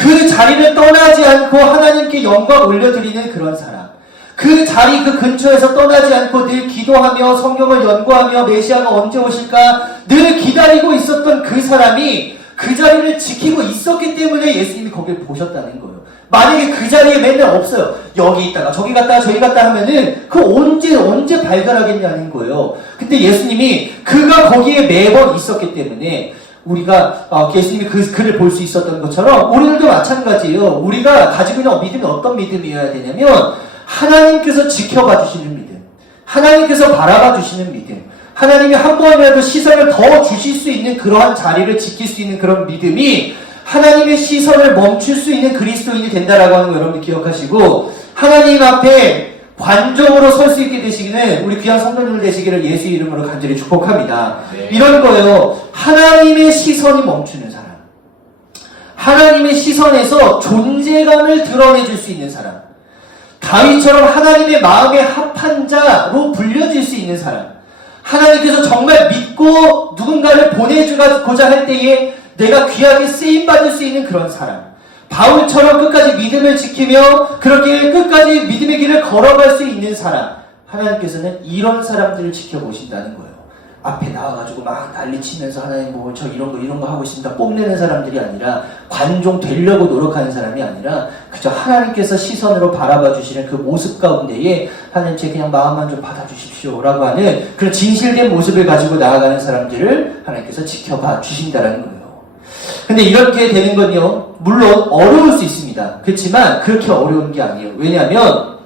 그 자리를 떠나지 않고 하나님께 영광 올려드리는 그런 사람. 그 자리 그 근처에서 떠나지 않고 늘 기도하며 성경을 연구하며 메시아가 언제 오실까 늘 기다리고 있었던 그 사람이 그 자리를 지키고 있었기 때문에 예수님이 거기를 보셨다는 거예요. 만약에 그 자리에 맨날 없어요. 여기 있다가 저기 갔다가 저기 갔다 하면은 그 언제 발견하겠냐는 거예요. 근데 예수님이 그가 거기에 매번 있었기 때문에 우리가 예수님이 그 글을 볼 수 있었던 것처럼 우리들도 마찬가지예요. 우리가 가지고 있는 믿음이 어떤 믿음이어야 되냐면 하나님께서 지켜봐 주시는 믿음, 하나님께서 바라봐 주시는 믿음, 하나님이 한 번이라도 시선을 더 주실 수 있는 그러한 자리를 지킬 수 있는 그런 믿음이 하나님의 시선을 멈출 수 있는 그리스도인이 된다라고 하는 거 여러분들 기억하시고 하나님 앞에 관종으로 설 수 있게 되시기는 우리 귀한 성도님들 되시기를 예수 이름으로 간절히 축복합니다. 네. 이런 거예요. 하나님의 시선이 멈추는 사람, 하나님의 시선에서 존재감을 드러내줄 수 있는 사람, 다윗처럼 하나님의 마음에 합한 자로 불려질 수 있는 사람, 하나님께서 정말 믿고 누군가를 보내주고자 할 때에 내가 귀하게 쓰임받을 수 있는 그런 사람, 바울처럼 끝까지 믿음을 지키며 그렇게 끝까지 믿음의 길을 걸어갈 수 있는 사람, 하나님께서는 이런 사람들을 지켜보신다는 거예요. 앞에 나와가지고 막 난리치면서 하나님 뭐 저 이런 거 하고 있습니다 뽐내는 사람들이 아니라, 관종 되려고 노력하는 사람이 아니라 그저 하나님께서 시선으로 바라봐 주시는 그 모습 가운데에 하나님 제 그냥 마음만 좀 받아주십시오 라고 하는 그런 진실된 모습을 가지고 나아가는 사람들을 하나님께서 지켜봐 주신다는 거예요. 근데 이렇게 되는 건요, 물론 어려울 수 있습니다. 그렇지만 그렇게 어려운 게 아니에요. 왜냐하면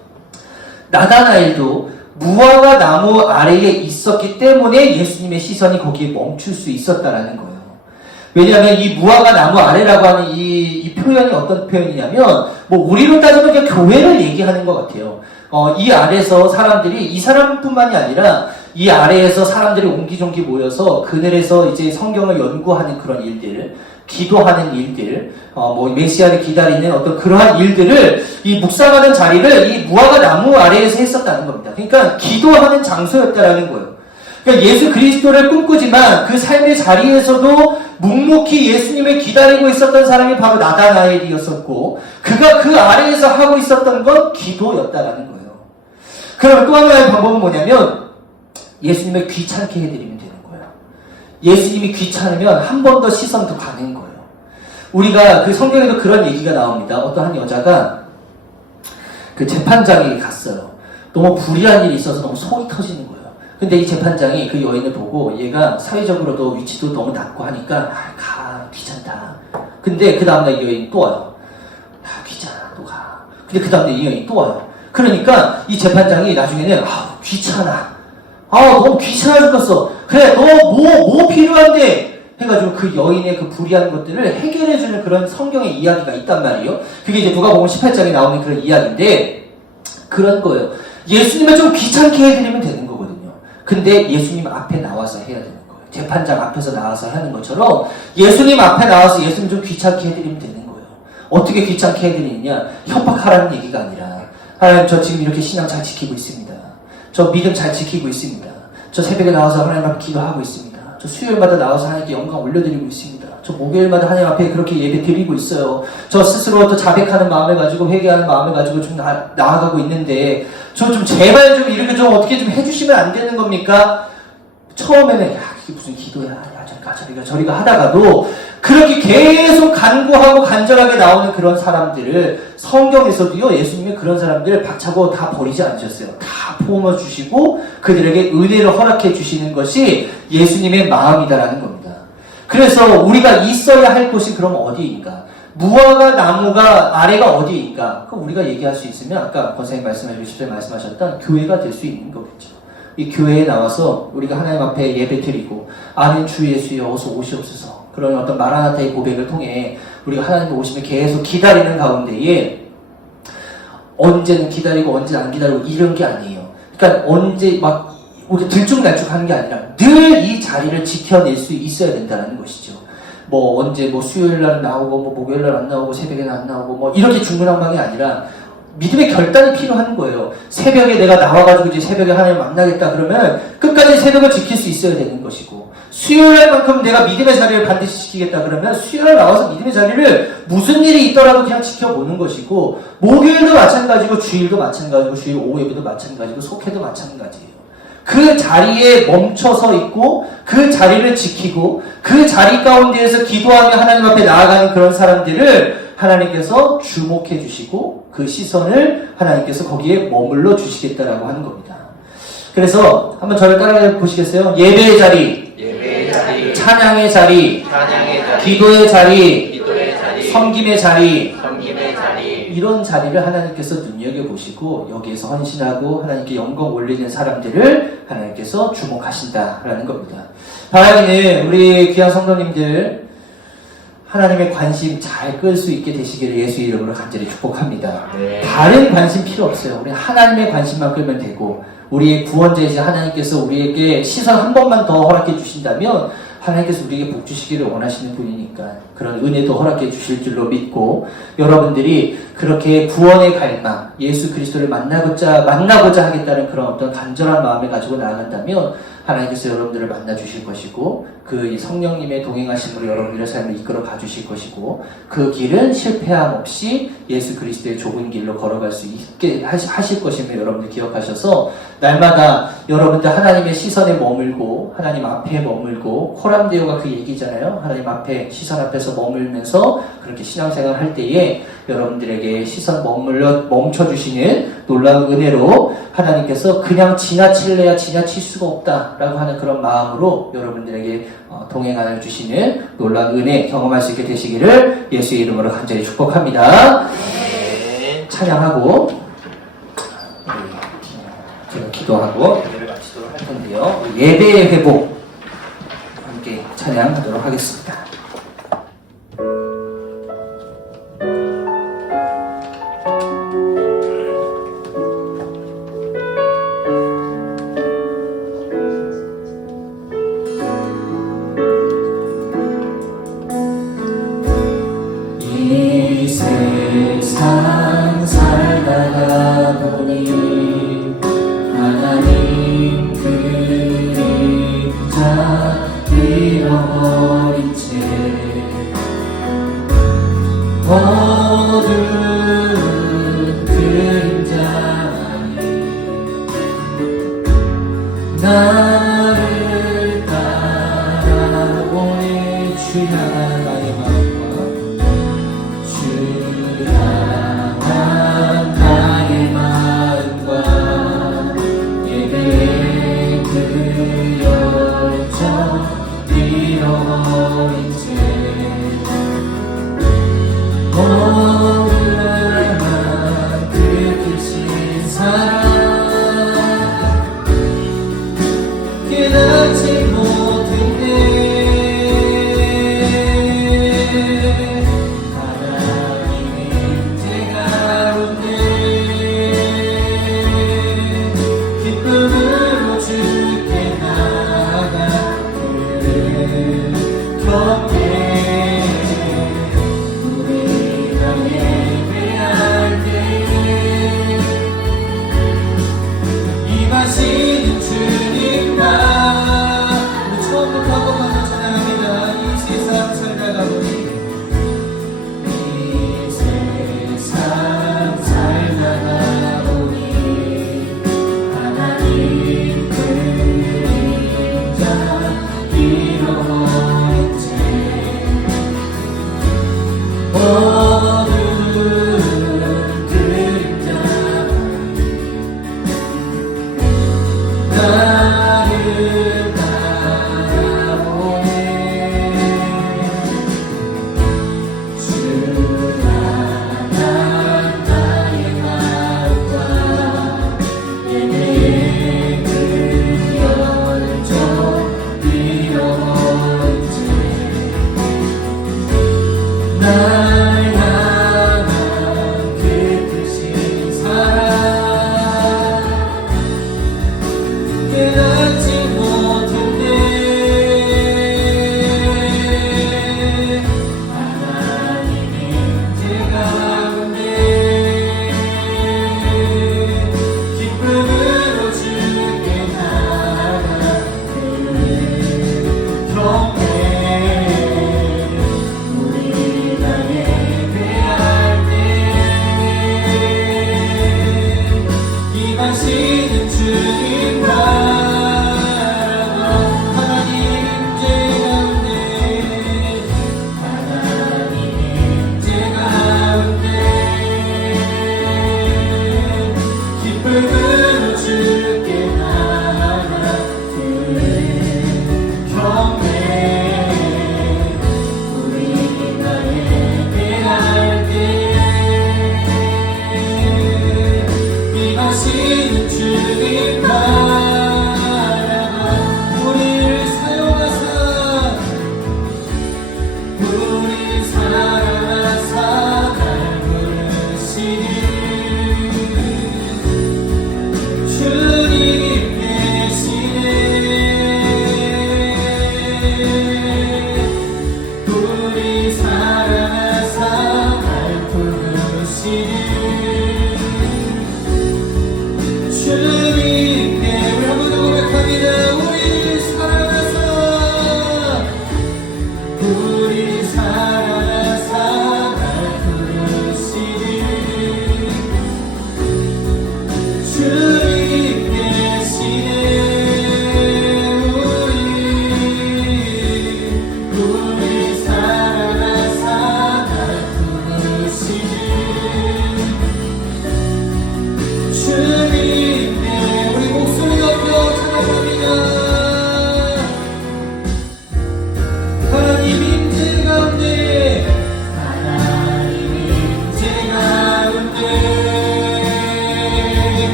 나다나엘도 무화과 나무 아래에 있었기 때문에 예수님의 시선이 거기에 멈출 수 있었다라는 거예요. 왜냐하면 이 무화과 나무 아래라고 하는 이 표현이 어떤 표현이냐면, 뭐 우리로 따지면 그냥 교회를 얘기하는 것 같아요. 이 아래에서 사람들이, 이 사람뿐만이 아니라 이 아래에서 사람들이 옹기종기 모여서 그늘에서 이제 성경을 연구하는 그런 일들, 기도하는 일들, 뭐 메시아를 기다리는 어떤 그러한 일들을, 이 묵상하는 자리를 이 무화과 나무 아래에서 했었다는 겁니다. 그러니까 기도하는 장소였다라는 거예요. 그러니까 예수 그리스도를 꿈꾸지만 그 삶의 자리에서도 묵묵히 예수님을 기다리고 있었던 사람이 바로 나다나엘이었었고, 그가 그 아래에서 하고 있었던 건 기도였다라는 거예요. 그럼 또 하나의 방법은 뭐냐면 예수님을 귀찮게 해드리면 되는 거예요. 예수님이 귀찮으면 한 번 더 시선 더 가는 거예요. 우리가 그 성경에도 그런 얘기가 나옵니다. 어떤 한 여자가 그 재판장에 갔어요. 너무 불의한 일이 있어서 너무 속이 터지는 거예요. 근데 이 재판장이 그 여인을 보고 얘가 사회적으로도 위치도 너무 낮고 하니까 가, 귀찮다. 근데 그 다음날 이 여인이 또 와요. 귀찮아, 또 가. 근데 그 다음날 이 여인이 또 와요. 그러니까 이 재판장이 나중에는 귀찮아. 너무 귀찮아 죽겠어. 그래, 너 뭐 필요한데? 해가지고 그 여인의 그 불의한 것들을 해결해주는 그런 성경의 이야기가 있단 말이에요. 그게 이제 누가복음 18장에 나오는 그런 이야기인데, 그런 거예요. 예수님을 좀 귀찮게 해드리면 되는 거거든요. 근데 예수님 앞에 나와서 해야 되는 거예요. 재판장 앞에서 나와서 하는 것처럼 예수님 앞에 나와서 예수님 좀 귀찮게 해드리면 되는 거예요. 어떻게 귀찮게 해드리느냐? 협박하라는 얘기가 아니라, 하나님 저 지금 이렇게 신앙 잘 지키고 있습니다. 저 믿음 잘 지키고 있습니다. 저 새벽에 나와서 하나님 앞에 기도하고 있습니다. 저 수요일마다 나와서 하나님께 영광 올려드리고 있습니다. 저 목요일마다 하나님 앞에 그렇게 예배 드리고 있어요. 저 스스로 또 자백하는 마음을 가지고, 회개하는 마음을 가지고 좀 나아가고 있는데, 저 좀 제발 좀 이렇게 좀 어떻게 좀 해주시면 안 되는 겁니까? 처음에는 이게 무슨 기도야, 저리가 하다가도 그렇게 계속 간구하고 간절하게 나오는 그런 사람들을 성경에서도요, 예수님이 그런 사람들을 박차고 다 버리지 않으셨어요. 다 포함해 주시고 그들에게 은혜를 허락해 주시는 것이 예수님의 마음이다라는 겁니다. 그래서 우리가 있어야 할 곳이 그럼 어디인가? 무화과 나무가 아래가 어디인가? 그럼 우리가 얘기할 수 있으면 아까 권사님 말씀하셨을 때 말씀하셨던 교회가 될 수 있는 거겠죠. 이 교회에 나와서 우리가 하나님 앞에 예배 드리고, 아멘 주 예수여 어서 오시옵소서, 그런 어떤 마라나타의 고백을 통해 우리가 하나님 오심을 계속 기다리는 가운데에, 언제는 기다리고 언제는 안 기다리고 이런 게 아니에요. 그러니까 언제 막 우리 들쭉날쭉하는 게 아니라 늘 이 자리를 지켜낼 수 있어야 된다는 것이죠. 뭐 언제 뭐 수요일날 나오고 뭐 목요일날 안 나오고 새벽에는 안 나오고 뭐 이렇게 중구난방이 아니라 믿음의 결단이 필요한 거예요. 새벽에 내가 나와가지고 이제 새벽에 하나님 만나겠다 그러면 끝까지 새벽을 지킬 수 있어야 되는 것이고, 수요일날만큼 내가 믿음의 자리를 반드시 지키겠다 그러면 수요일 나와서 믿음의 자리를 무슨 일이 있더라도 그냥 지켜보는 것이고, 목요일도 마찬가지고 주일도 마찬가지고 주일 오후 예배도 마찬가지고 속회도 마찬가지예요. 그 자리에 멈춰서 있고 그 자리를 지키고 그 자리 가운데에서 기도하며 하나님 앞에 나아가는 그런 사람들을 하나님께서 주목해 주시고 그 시선을 하나님께서 거기에 머물러 주시겠다라고 하는 겁니다. 그래서 한번 저를 따라해 보시겠어요? 예배의 자리, 찬양의 자리, 기도의 자리, 섬김의 자리, 이런 자리를 하나님께서 눈여겨보시고 여기에서 헌신하고 하나님께 영광 올리는 사람들을 하나님께서 주목하신다라는 겁니다. 바라기는 우리 귀한 성도님들 하나님의 관심 잘 끌 수 있게 되시기를 예수의 이름으로 간절히 축복합니다. 다른 관심 필요 없어요. 우리 하나님의 관심만 끌면 되고, 우리의 구원자이신 하나님께서 우리에게 시선 한 번만 더 허락해 주신다면 하나님께서 우리에게 복 주시기를 원하시는 분이니까 그런 은혜도 허락해 주실 줄로 믿고, 여러분들이 그렇게 구원의 갈망, 예수 그리스도를 만나고자 하겠다는 그런 어떤 간절한 마음을 가지고 나아간다면 하나님께서 여러분들을 만나 주실 것이고, 그 성령님의 동행하심으로 여러분들의 삶을 이끌어 가 주실 것이고, 그 길은 실패함 없이 예수 그리스도의 좁은 길로 걸어갈 수 있게 하실 것임을 여러분들 기억하셔서 날마다 여러분들 하나님의 시선에 머물고 하나님 앞에 머물고, 코람데오가 그 얘기잖아요. 하나님 앞에 시선 앞에서 머물면서 그렇게 신앙생활 할 때에 여러분들에게 시선 멈춰주시는 놀라운 은혜로 하나님께서 그냥 지나칠래야 지나칠 수가 없다라고 하는 그런 마음으로 여러분들에게 동행하여 주시는 놀라운 은혜 경험할 수 있게 되시기를 예수의 이름으로 간절히 축복합니다. 찬양하고 제가 기도하고 예배를 마치도록 할 텐데요. 예배의 회복 함께 찬양하도록 하겠습니다. 이 세상 살다가 보니 하나님 그림자 잃어버린 채 어두운 그림자만이 나를 따라오네. 주 향한 나의 마음과 주 향한 나의 마음과 예배의 그 열정 잃어버린 채 오늘만 그 크신 사랑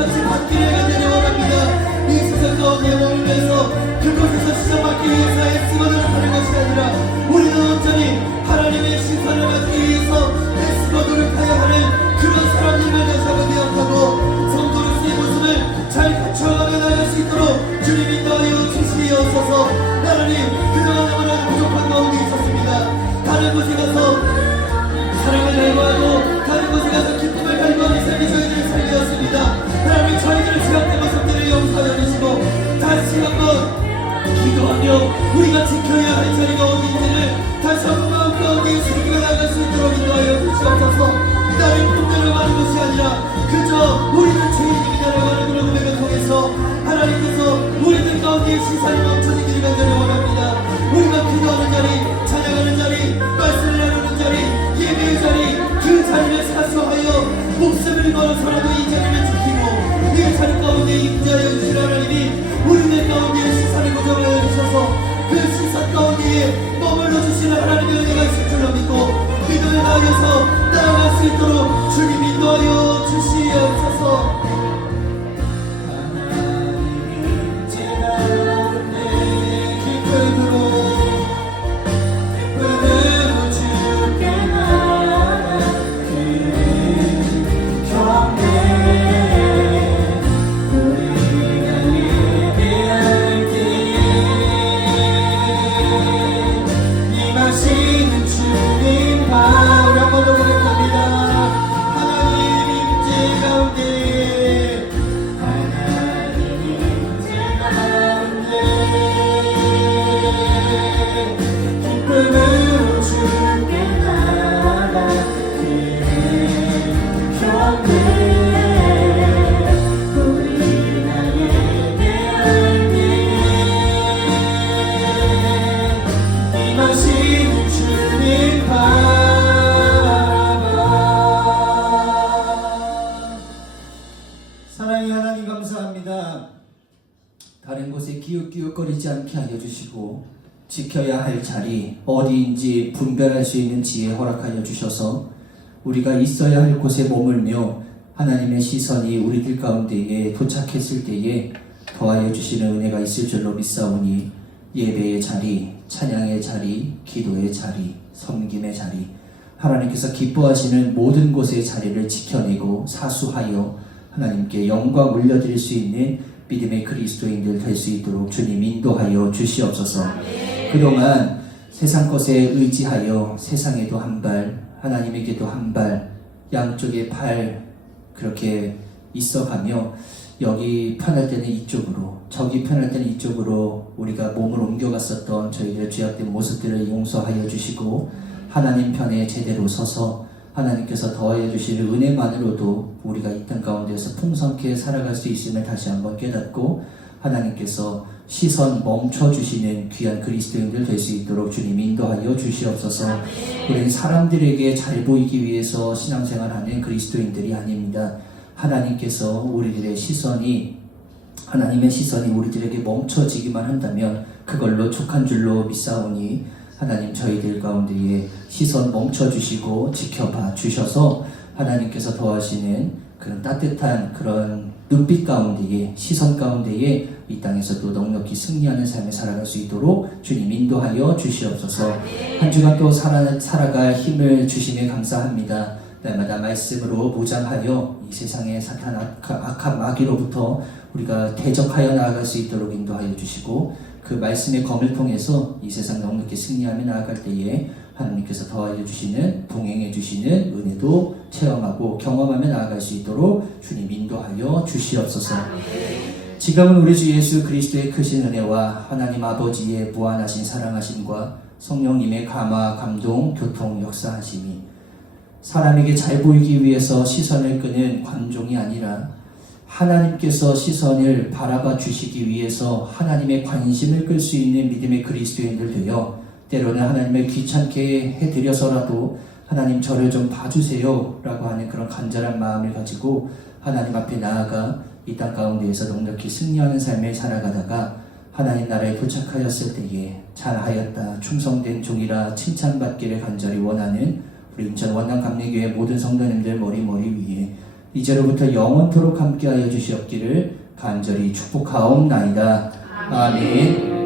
같이 받기를 간절히 원합니다. 이 세상 가운데 머물면서 그곳에서 시선받기 위해서 애쓰고는 하는 것이 아니라 우리는 온전히 하나님의 시선을 받기 위해서 애쓰고 노력해야 하는 그런 사람들을 다시 한번 기억하고 성도로서의 모습을 잘 갖춰가며 나갈 수 있도록 주님 인도하여 주시옵소서. 하나님, 그동안 너무나 부족한 가운데 있었습니다. 다른 곳에 가서 사랑을 갈구하고 다른 곳에 가서 기쁨을 갈구하는 삶이 저희들의 삶이었습니다. 하나님, 저희들의 지각된 모습들을 용서하여 주시고 다시 한번 기도하며 우리가 지켜야 할 자리가 어디인지를 다시 한번 마음 가운데 숨기고 나갈 수 있도록 인도하여 주시옵소서. 나의 꿈대로 가는 것이 아니라 그저 우리는 죄인임이다라고 하는 그런 고백을 통해서 하나님께서 우리들 가운데 시선이 멈춰지기를 간절히 원합니다. 우리가 기도하는 자리, 찬양하는 자리, 말씀을 나누는 자리, 예배의 자리, 그 자리를 사수하여 목숨을 걸어서라도 이 자리를 지키고 이 자리 가운데 임재하여 주신 하나님이 우리들 가운데 시선을 고정하여 주셔서 그 시선 가운데에 머물러 주시는 하나님의 은혜가 있을 줄로 믿고 믿음을 다하여서 나아갈 수 있도록 주님 인도하여 주시옵소서. 사랑의 하나님 감사합니다. 다른 곳에 기웃기웃거리지 않게 하여 주시고 지켜야 할 자리 어디인지 분별할 수 있는 지혜 허락하여 주셔서 우리가 있어야 할 곳에 머물며 하나님의 시선이 우리들 가운데에 도착했을 때에 더하여 주시는 은혜가 있을 줄로 믿사오니 예배의 자리, 찬양의 자리, 기도의 자리, 섬김의 자리, 하나님께서 기뻐하시는 모든 곳의 자리를 지켜내고 사수하여 하나님께 영광 올려드릴 수 있는 믿음의 그리스도인들 될 수 있도록 주님 인도하여 주시옵소서. 그동안 세상 것에 의지하여 세상에도 한 발, 하나님에게도 한 발, 양쪽에 팔 그렇게 있어가며 여기 편할 때는 이쪽으로, 저기 편할 때는 이쪽으로 우리가 몸을 옮겨갔었던 저희들의 죄악된 모습들을 용서하여 주시고 하나님 편에 제대로 서서 하나님께서 더하여 주실 은혜만으로도 우리가 이 땅 가운데서 풍성케 살아갈 수 있음을 다시 한번 깨닫고 하나님께서 시선 멈춰주시는 귀한 그리스도인들 될 수 있도록 주님 인도하여 주시옵소서. 우리는 사람들에게 잘 보이기 위해서 신앙생활하는 그리스도인들이 아닙니다. 하나님께서 우리들의 시선이 하나님의 시선이 우리들에게 멈춰지기만 한다면 그걸로 족한 줄로 믿사오니 하나님 저희들 가운데에 시선 멈춰주시고 지켜봐 주셔서 하나님께서 더하시는 그런 따뜻한 그런 눈빛 가운데에 시선 가운데에 이 땅에서도 넉넉히 승리하는 삶을 살아갈 수 있도록 주님 인도하여 주시옵소서. 한 주간 또 살아갈 힘을 주심에 감사합니다. 날마다 말씀으로 무장하여 이 세상의 사탄 악한 마귀로부터 우리가 대적하여 나아갈 수 있도록 인도하여 주시고 그 말씀의 검을 통해서 이 세상 넉넉히 승리하며 나아갈 때에 하나님께서 더하여 주시는 동행해 주시는 은혜도 체험하고 경험하며 나아갈 수 있도록 주님 인도하여 주시옵소서. 지금은 우리 주 예수 그리스도의 크신 은혜와 하나님 아버지의 무한하신 사랑하심과 성령님의 감화, 감동, 교통, 역사하심이 사람에게 잘 보이기 위해서 시선을 끄는 관종이 아니라 하나님께서 시선을 바라봐 주시기 위해서 하나님의 관심을 끌 수 있는 믿음의 그리스도인들 되어 때로는 하나님을 귀찮게 해드려서라도 하나님 저를 좀 봐주세요 라고 하는 그런 간절한 마음을 가지고 하나님 앞에 나아가 이 땅 가운데에서 넉넉히 승리하는 삶을 살아가다가 하나님 나라에 도착하였을 때에 잘하였다 충성된 종이라 칭찬받기를 간절히 원하는 우리 인천 원남감리교회 모든 성도님들 머리 위에 이제로부터 영원토록 함께하여 주시옵기를 간절히 축복하옵나이다. 아멘.